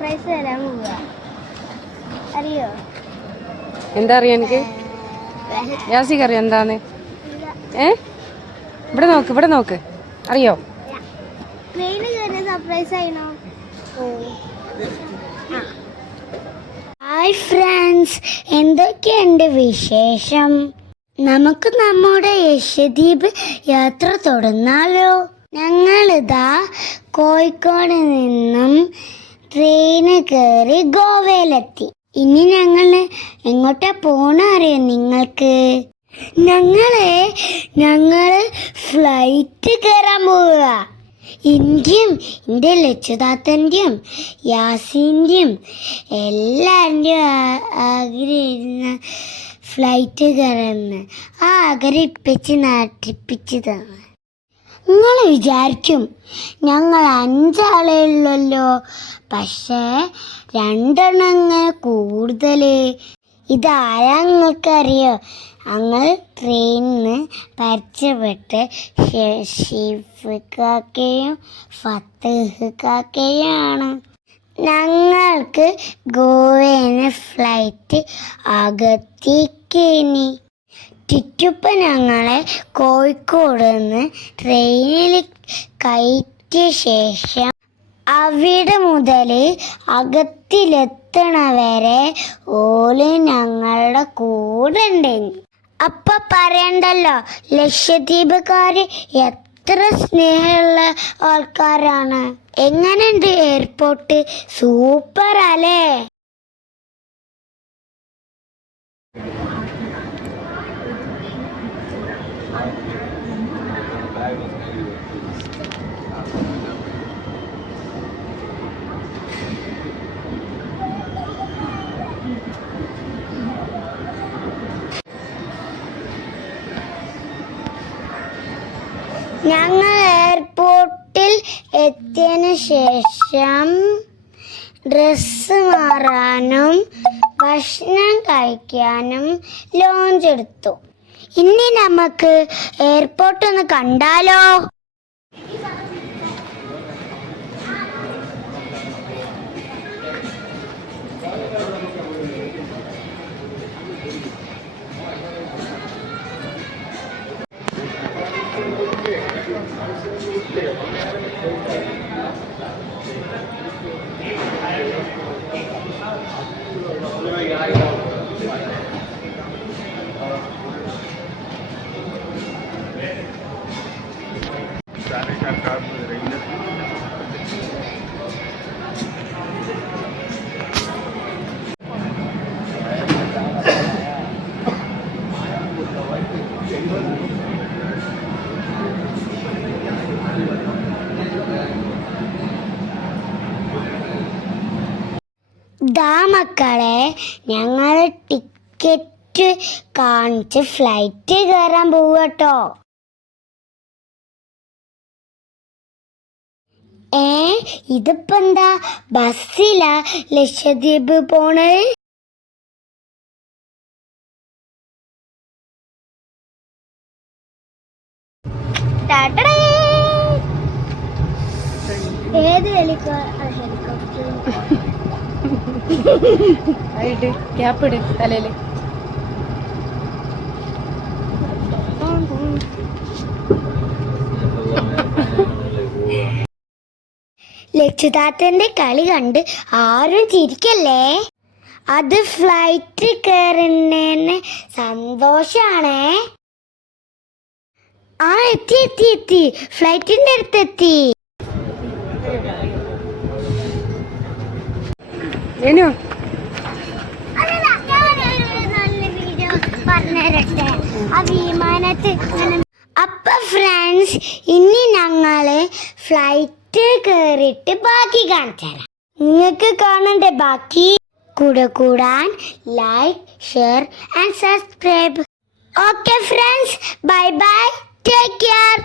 Surprise തരാൻ പോവുക. അറിയോ? എന്താ അറിയാ എനിക്ക്? യാസിക്ക് അറിയാം എന്താന്ന്? ഇവിടെ നോക്ക് അറിയോ? ട്രെയിന് കയറിയ സർപ്രൈസ് ആയിനോ? ഹായ് ഫ്രണ്ട്സ്, എന്തൊക്കെയുണ്ട് വിശേഷം? നമുക്ക് നമ്മുടെ ലക്ഷദ്വീപ് യാത്ര തുടർന്നാലോ? ഞങ്ങളിതാ കോഴിക്കോട് നിന്നും ട്രെയിന് കയറി ഗോവയിലെത്തി. ഇനി ഞങ്ങള് എങ്ങോട്ടാ പോണ അറിയാം നിങ്ങൾക്ക്? ഞങ്ങള് ഫ്ലൈറ്റ് കയറാൻ പോവുക. എൻ്റെ ലച്ചുതാത്തൻ്റെയും യാസീൻ്റെയും എല്ലാവരുടെയും ആഗ്രഹിക്കുന്ന ഫ്ലൈറ്റ് കയറുന്ന ആ ആഗ്രഹം ഇപ്പിച്ച് നാട്ടിപ്പിച്ചതാണ്. നിങ്ങൾ വിചാരിക്കും ഞങ്ങൾ 5 ആളേ ഉള്ളല്ലോ, പക്ഷേ 2 എണ്ണം കൂടുതൽ. ഇതാരാ നിങ്ങൾക്കറിയോ? ഞങ്ങൾ ട്രെയിനിന് പരിചയപ്പെട്ട് ഷെഫീഖ് കാക്കയും ഫത്തഹ് കാക്കയാണ്. ഞങ്ങൾക്ക് ഗോവയിന് ഫ്ലൈറ്റ് അകത്തേക്കിനി. ചുറ്റുപ്പ ഞങ്ങളെ കോഴിക്കോട് നിന്ന് ട്രെയിനിൽ കയറ്റിയ ശേഷം അവിടെ മുതൽ അകത്തിലെത്തണ വരെ ഓല് ഞങ്ങളുടെ കൂടെ ഉണ്ട്. അപ്പൊ പറയണ്ടല്ലോ, ലക്ഷദ്വീപുകാര് എത്ര സ്നേഹമുള്ള ആൾക്കാരാണ്. എങ്ങനെയുണ്ട് എയർപോർട്ട്? സൂപ്പർ അല്ലേ? ഞങ്ങൾ എയർപോർട്ടിൽ എത്തിയതിന് ശേഷം ഡ്രസ്സ് മാറാനും ഭക്ഷണം കഴിക്കാനും ലോഞ്ച് എടുത്തു. ഇനി നമുക്ക് എയർപോർട്ട് ഒന്ന് കണ്ടാലോ? ദാ മക്കളെ, ഞങ്ങൾ ടിക്കറ്റ് കാണിച്ച് ഫ്ലൈറ്റ് കയറാൻ പോവട്ടോ. ഇതിപ്പോ എന്താ, ബസ്സിലാ ലക്ഷദ്വീപ് പോണത്? ഏത് ഹെലികോപ്റ്റർ? ക്യാപ്പിട് തലയില്. ലക്ഷുതാത്തന്റെ കളി കണ്ട് ആരും ചിരിക്കല്ലേ. അത് ഫ്ലൈറ്റ് കയറുന്നതിന് സന്തോഷാണേ. എത്തി ഫ്ലൈറ്റിന്റെ അടുത്തെത്തി. പറഞ്ഞുതരട്ടെ ആ വിമാനത്ത്. അപ്പൊ ഫ്രണ്ട്സ്, ഇനി ഞങ്ങള് ഫ്ലൈറ്റ് കേറിയിട്ട് ബാക്കി കാണിച്ചു തരാം. നിങ്ങൾക്ക് കാണണ്ടേ ബാക്കി? കൂടാൻ like, share and subscribe. Okay friends, bye bye, take care.